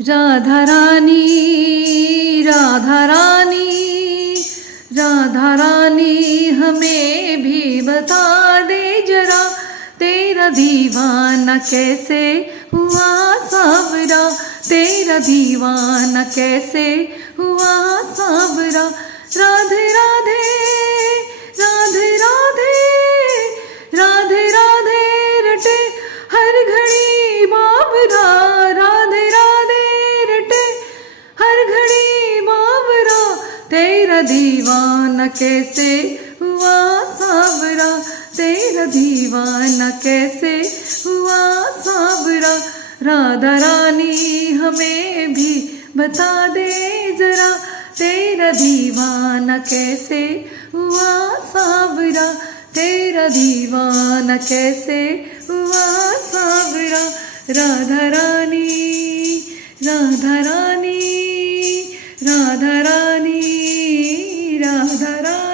राधा रानी राधा रानी राधा रानी हमें भी बता दे जरा, तेरा दीवाना कैसे हुआ सावरा, तेरा दीवाना कैसे हुआ सावरा। राधे राधे राधे राधे राधे राधे रटे हर घड़ी बाबरा, राधे राधे रटे हर घड़ी बाबरा, तेरा दीवाना कैसे हुआ सावरा, तेरा दीवाना कैसे हुआ सावरा। राधा रानी हमें भी बता दे जरा, तेरा दीवाना कैसे हुआ सावरा, तेरा दीवाना कैसे हुआ सावरा। राधा रानी राधा रानी राधा रानी राधा रानी।